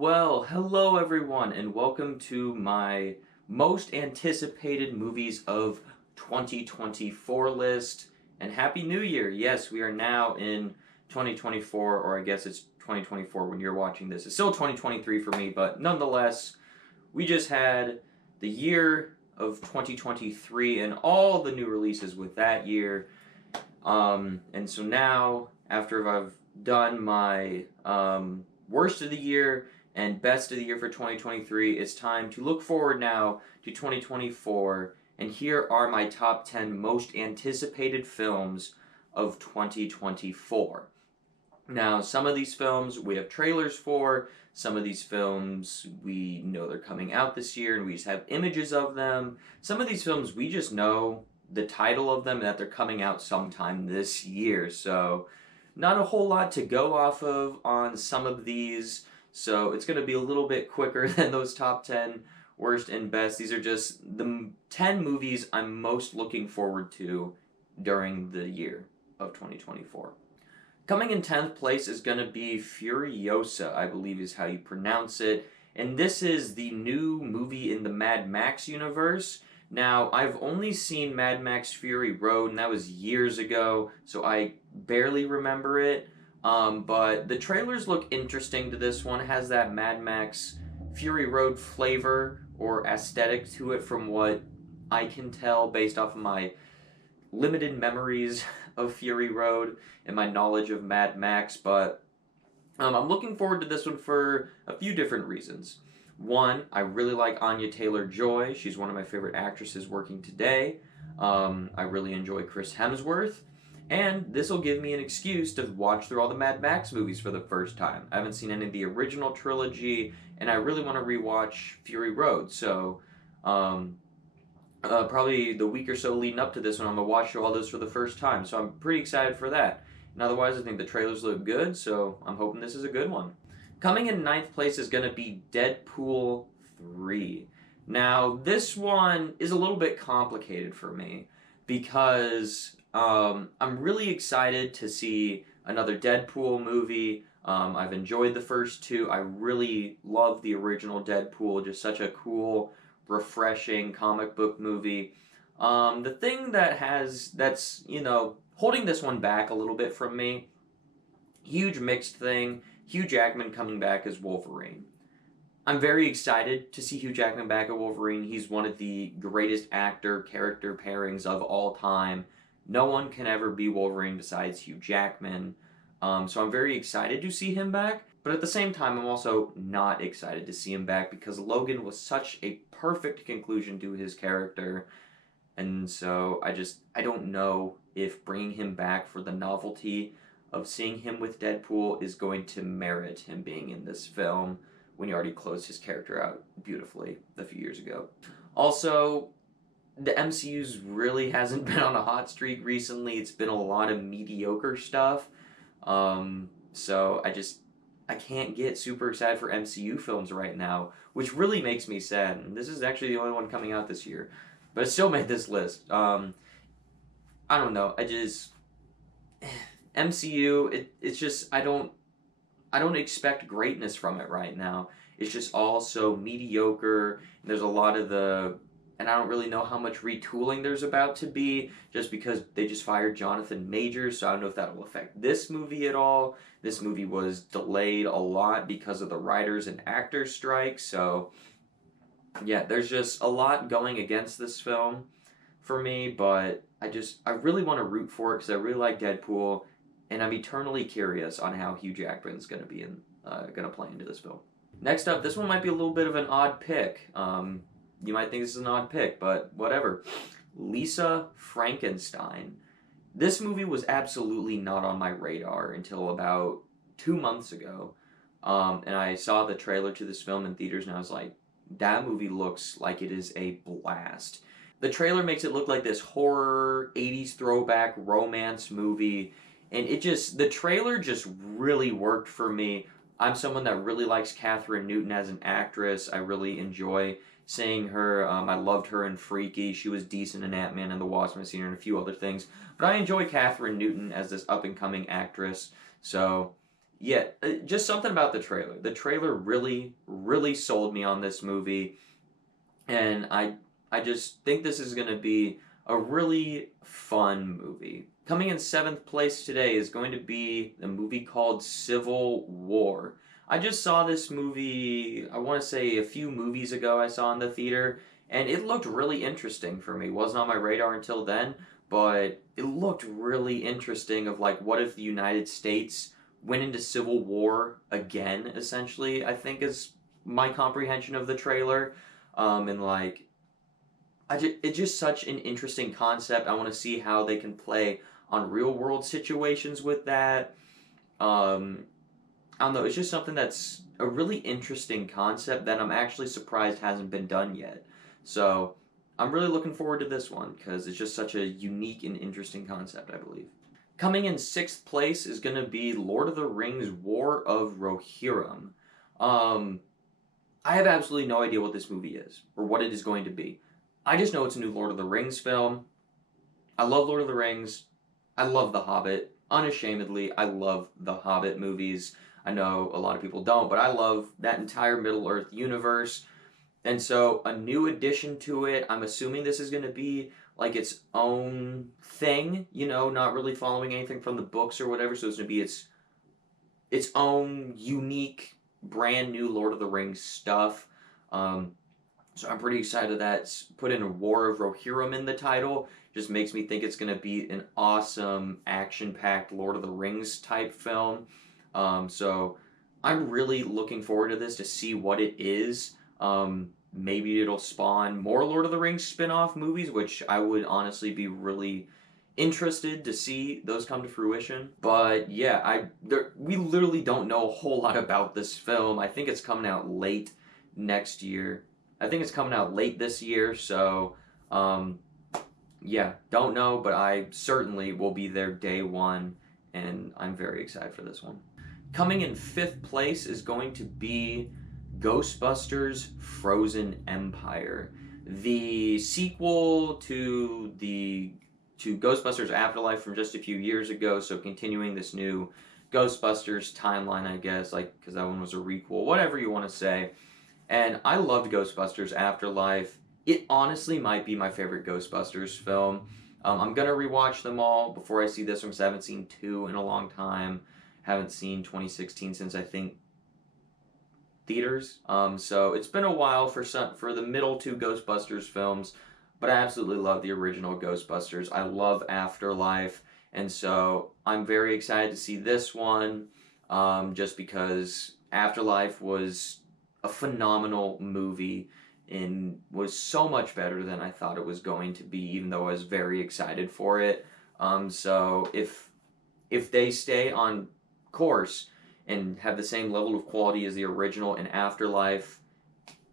Well, hello everyone, and welcome to my most anticipated movies of 2024 list. And Happy New Year! Yes, we are now in 2024, or I guess it's 2024 when you're watching this. It's still 2023 for me, but nonetheless, we just had the year of 2023 and all the new releases with that year. And so now, after I've done my worst of the year and best of the year for 2023, it's time to look forward now to 2024. And here are my top 10 most anticipated films of 2024. Now, some of these films we have trailers for, some of these films we know they're coming out this year and we just have images of them. Some of these films we just know the title of them and that they're coming out sometime this year. So, not a whole lot to go off of on some of these. So, it's going to be a little bit quicker than those top 10 worst and best. These are just the 10 movies I'm most looking forward to during the year of 2024. Coming in 10th place is going to be Furiosa, I believe is how you pronounce it. And this is the new movie in the Mad Max universe. Now, I've only seen Mad Max Fury Road, and that was years ago, so I barely remember it. But the trailers look interesting to this one. It has that Mad Max Fury Road flavor or aesthetic to it from what I can tell based off of my limited memories of Fury Road and my knowledge of Mad Max. But I'm looking forward to this one for a few different reasons. One, I really like Anya Taylor-Joy. She's one of my favorite actresses working today. I really enjoy Chris Hemsworth. And this will give me an excuse to watch through all the Mad Max movies for the first time. I haven't seen any of the original trilogy, and I really want to rewatch Fury Road. So, probably the week or so leading up to this one, I'm going to watch through all those for the first time. So I'm pretty excited for that. And otherwise, I think the trailers look good, so I'm hoping this is a good one. Coming in 9th place is going to be Deadpool 3. Now, this one is a little bit complicated for me because I'm really excited to see another Deadpool movie. I've enjoyed the first two. I really love the original Deadpool, just such a cool, refreshing comic book movie. The thing that's holding this one back a little bit from me, huge mixed thing, Hugh Jackman coming back as Wolverine. I'm very excited to see Hugh Jackman back as Wolverine. He's one of the greatest actor-character pairings of all time. No one can ever be Wolverine besides Hugh Jackman. So I'm very excited to see him back. But at the same time, I'm also not excited to see him back because Logan was such a perfect conclusion to his character. And so I don't know if bringing him back for the novelty of seeing him with Deadpool is going to merit him being in this film when he already closed his character out beautifully a few years ago. Also, the MCU's really hasn't been on a hot streak recently. It's been a lot of mediocre stuff. So I can't get super excited for MCU films right now, which really makes me sad. And this is actually the only one coming out this year, but it still made this list. I don't know. MCU, it's just I don't expect greatness from it right now. It's just all so mediocre. There's a lot of and I don't really know how much retooling there's about to be, just because they just fired Jonathan Majors, so I don't know if that will affect this movie at all. This movie was delayed a lot because of the writers and actors strike, so yeah, there's just a lot going against this film for me, but I really want to root for it because I really like Deadpool, and I'm eternally curious on how Hugh Jackman's going to play into this film. Next up, this one might be a little bit of an odd pick. You might think this is an odd pick, but whatever. Lisa Frankenstein. This movie was absolutely not on my radar until about 2 months ago. And I saw the trailer to this film in theaters, and I was like, that movie looks like it is a blast. The trailer makes it look like this horror, 80s throwback romance movie, and the trailer just really worked for me. I'm someone that really likes Kathryn Newton as an actress. I really enjoy seeing her. I loved her in Freaky. She was decent in Ant-Man and the Wasp. I've seen her in a few other things. But I enjoy Kathryn Newton as this up-and-coming actress. So, yeah, just something about the trailer. The trailer really, really sold me on this movie, and I just think this is going to be a really fun movie. Coming in seventh place today is going to be a movie called Civil War. I just saw this movie, I want to say a few movies ago I saw in the theater, and it looked really interesting for me. It wasn't on my radar until then, but it looked really interesting of like what if the United States went into civil war again, essentially, I think is my comprehension of the trailer. And like it's just such an interesting concept. I want to see how they can play on real world situations with that. Um, I don't know. It's just something that's a really interesting concept that I'm actually surprised hasn't been done yet. So I'm really looking forward to this one because it's just such a unique and interesting concept, I believe. Coming in sixth place is going to be Lord of the Rings War of Rohirrim. Um, I have absolutely no idea what this movie is or what it is going to be. I just know it's a new Lord of the Rings film. I love Lord of the Rings. I love The Hobbit. Unashamedly, I love the Hobbit movies. I know a lot of people don't, but I love that entire Middle Earth universe. And so, a new addition to it, I'm assuming this is going to be like its own thing, you know, not really following anything from the books or whatever. So, it's going to be its own unique, brand new Lord of the Rings stuff. Um, so I'm pretty excited that put in a War of Rohirrim in the title. Just makes me think it's going to be an awesome, action-packed Lord of the Rings type film. So I'm really looking forward to this to see what it is. Maybe it'll spawn more Lord of the Rings spin-off movies, which I would honestly be really interested to see those come to fruition. But yeah, we literally don't know a whole lot about this film. I think it's coming out late next year. I think it's coming out late this year, so yeah, don't know, but I certainly will be there day one, and I'm very excited for this one. Coming in fifth place is going to be Ghostbusters Frozen Empire, the sequel to Ghostbusters Afterlife from just a few years ago, so continuing this new Ghostbusters timeline, I guess, like, because that one was a requel, whatever you want to say. And I loved Ghostbusters Afterlife. It honestly might be my favorite Ghostbusters film. I'm gonna rewatch them all before I see this one because I haven't seen 2 in a long time. Haven't seen 2016 since I think theaters. So it's been a while for the middle 2 Ghostbusters films, but I absolutely love the original Ghostbusters. I love Afterlife, and so I'm very excited to see this one. Just because Afterlife was a phenomenal movie and was so much better than I thought it was going to be, even though I was very excited for it. So if they stay on course and have the same level of quality as the original in Afterlife,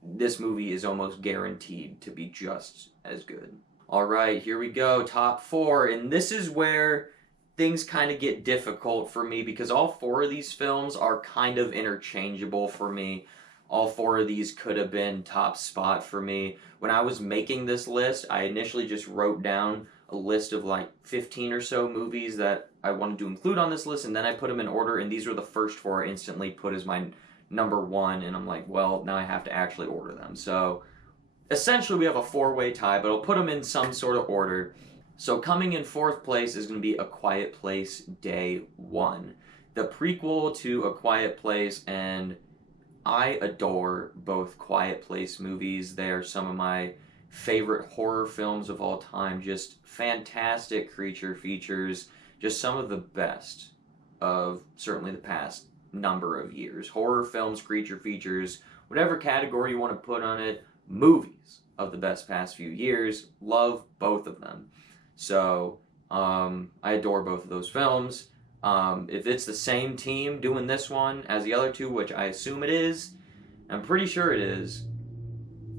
this movie is almost guaranteed to be just as good. All right, here we go, top 4, and this is where things kind of get difficult for me because all 4 of these films are kind of interchangeable for me. All 4 of these could have been top spot for me. When I was making this list, I initially just wrote down a list of like 15 or so movies that I wanted to include on this list, and then I put them in order, and these were the first 4 I instantly put as my number 1, and I'm like, well, now I have to actually order them. So essentially we have a 4-way tie, but I'll put them in some sort of order. So coming in 4th place is going to be A Quiet Place Day 1. The prequel to A Quiet Place, and I adore both Quiet Place movies. They are some of my favorite horror films of all time. Just fantastic creature features. Just some of the best of certainly the past number of years. Horror films, creature features, whatever category you want to put on it, movies of the best past few years. Love both of them. So I adore both of those films. If it's the same team doing this one as the other 2, which I assume it is, I'm pretty sure it is,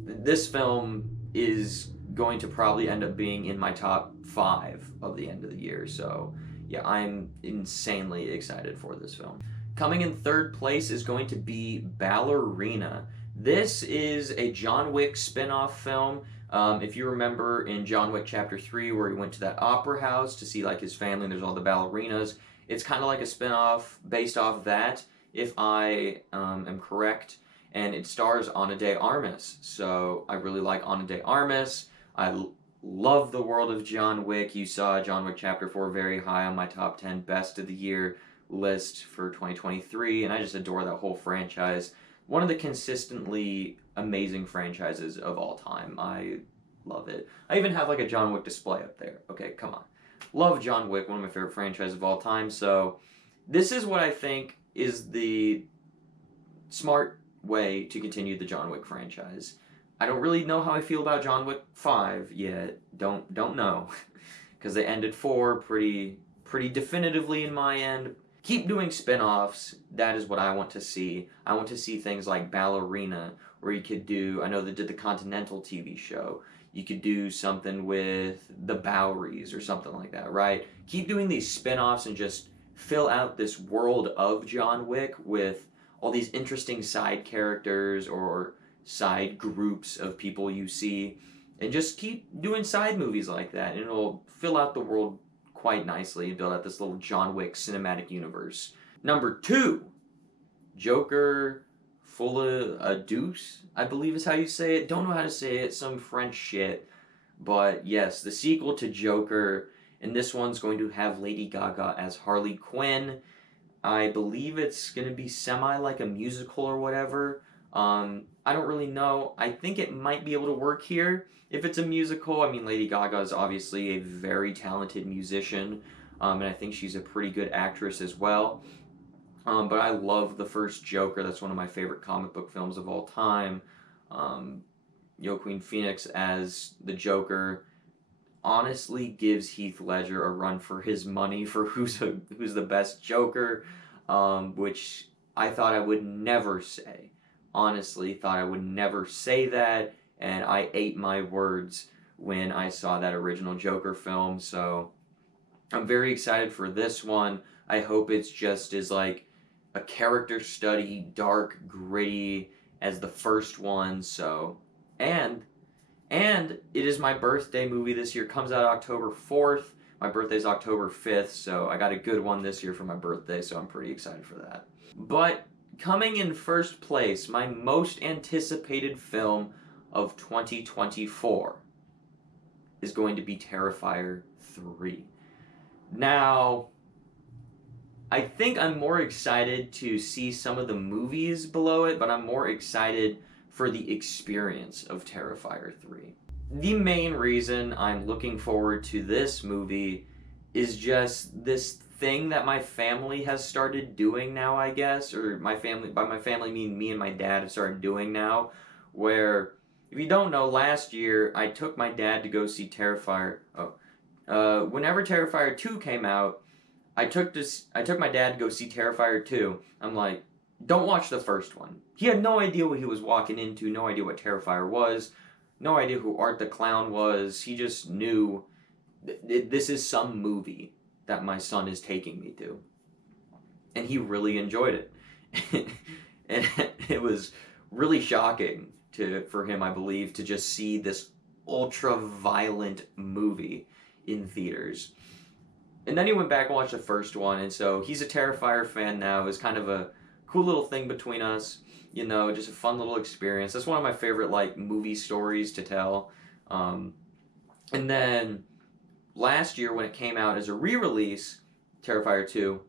this film is going to probably end up being in my top 5 of the end of the year. So yeah, I'm insanely excited for this film. Coming in 3rd place is going to be Ballerina. This is a John Wick spin-off film. If you remember in John Wick Chapter 3 where he went to that opera house to see like his family and there's all the ballerinas, It's kind of like a spin-off based off that, if I am correct, and it stars Ana de Armas. So I really like Ana de Armas. Love the world of John Wick. You saw John Wick Chapter 4 very high on my top 10 best of the year list for 2023, and I just adore that whole franchise. One of the consistently amazing franchises of all time. I love it. I even have like a John Wick display up there. Okay, come on. Love John Wick, one of my favorite franchises of all time. So this is what I think is the smart way to continue the John Wick franchise. I don't really know how I feel about John Wick 5 yet. Don't know. Because they ended 4 pretty definitively in my end. Keep doing spin-offs. That is what I want to see. I want to see things like Ballerina, where you could do, I know they did the Continental TV show. You could do something with the Boweries or something like that, right? Keep doing these spin-offs and just fill out this world of John Wick with all these interesting side characters or side groups of people you see, and just keep doing side movies like that, and it'll fill out the world quite nicely and build out this little John Wick cinematic universe. Number 2, Joker Full a Deuce, I believe is how you say it. Don't know how to say it, some French shit. But yes, the sequel to Joker, and this one's going to have Lady Gaga as Harley Quinn. I believe it's going to be semi like a musical or whatever. I don't really know. I think it might be able to work here if it's a musical. I mean, Lady Gaga is obviously a very talented musician, and I think she's a pretty good actress as well. But I love the first Joker. That's one of my favorite comic book films of all time. Joaquin Phoenix as the Joker honestly gives Heath Ledger a run for his money for who's the best Joker, which I thought I would never say. Honestly, thought I would never say that, and I ate my words when I saw that original Joker film. So I'm very excited for this one. I hope it's just as like a character study, dark, gritty as the first one. So, and it is my birthday movie this year. Comes out October 4th. My birthday's October 5th, so I got a good one this year for my birthday, so I'm pretty excited for that. But coming in first place, my most anticipated film of 2024 is going to be Terrifier 3. Now, I think I'm more excited to see some of the movies below it, but I'm more excited for the experience of Terrifier 3. The main reason I'm looking forward to this movie is just this thing that my family has started doing now, I guess, or my family, by my family I mean me and my dad have started doing now, where, if you don't know, last year I took my dad to go see Terrifier, whenever Terrifier 2 came out, I took my dad to go see Terrifier 2. I'm like, don't watch the first one. He had no idea what he was walking into, no idea what Terrifier was, no idea who Art the Clown was. He just knew this is some movie that my son is taking me to. And he really enjoyed it. And it was really shocking for him, I believe, to just see this ultra-violent movie in theaters. And then he went back and watched the first one, and so he's a Terrifier fan now. It was kind of a cool little thing between us, you know, just a fun little experience. That's one of my favorite, like, movie stories to tell. And then last year, when it came out as a re-release, Terrifier 2,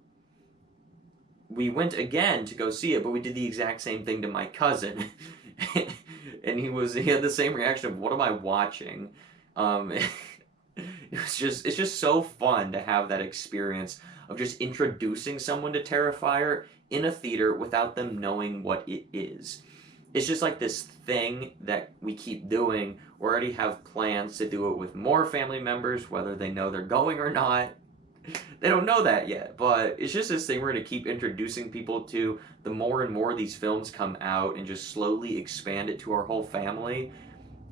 we went again to go see it, but we did the exact same thing to my cousin. And he had the same reaction of, what am I watching? It's just so fun to have that experience of just introducing someone to Terrifier in a theater without them knowing what it is. It's just like this thing that we keep doing. We already have plans to do it with more family members, whether they know they're going or not. They don't know that yet, but it's just this thing we're going to keep introducing people to. The more and more these films come out, and just slowly expand it to our whole family.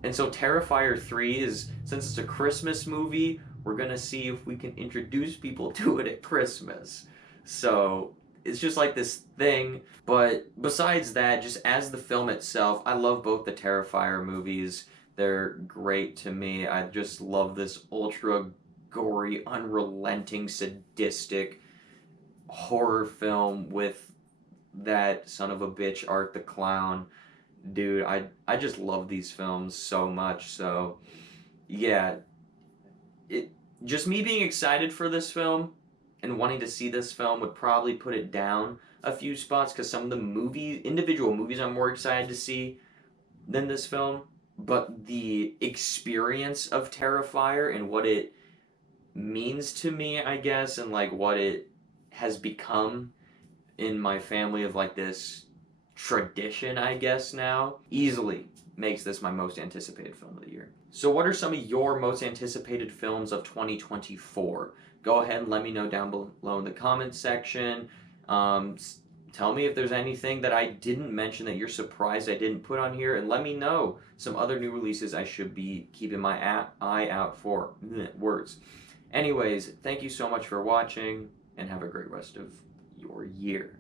And so Terrifier 3 is, since it's a Christmas movie, we're going to see if we can introduce people to it at Christmas. So it's just like this thing. But besides that, just as the film itself, I love both the Terrifier movies. They're great to me. I just love this ultra gory, unrelenting, sadistic horror film with that son of a bitch Art the Clown. Dude, I just love these films so much. So, yeah, it just me being excited for this film and wanting to see this film would probably put it down a few spots because some of the individual movies I'm more excited to see than this film, but the experience of Terrifier and what it means to me, I guess, and like what it has become in my family of like this tradition, I guess, now, easily makes this my most anticipated film of the year. So, what are some of your most anticipated films of 2024? Go ahead and let me know down below in the comments section. Um, Tell me if there's anything that I didn't mention that you're surprised I didn't put on here, and let me know some other new releases I should be keeping my eye out for. Words. Anyways, thank you so much for watching, and have a great rest of your year.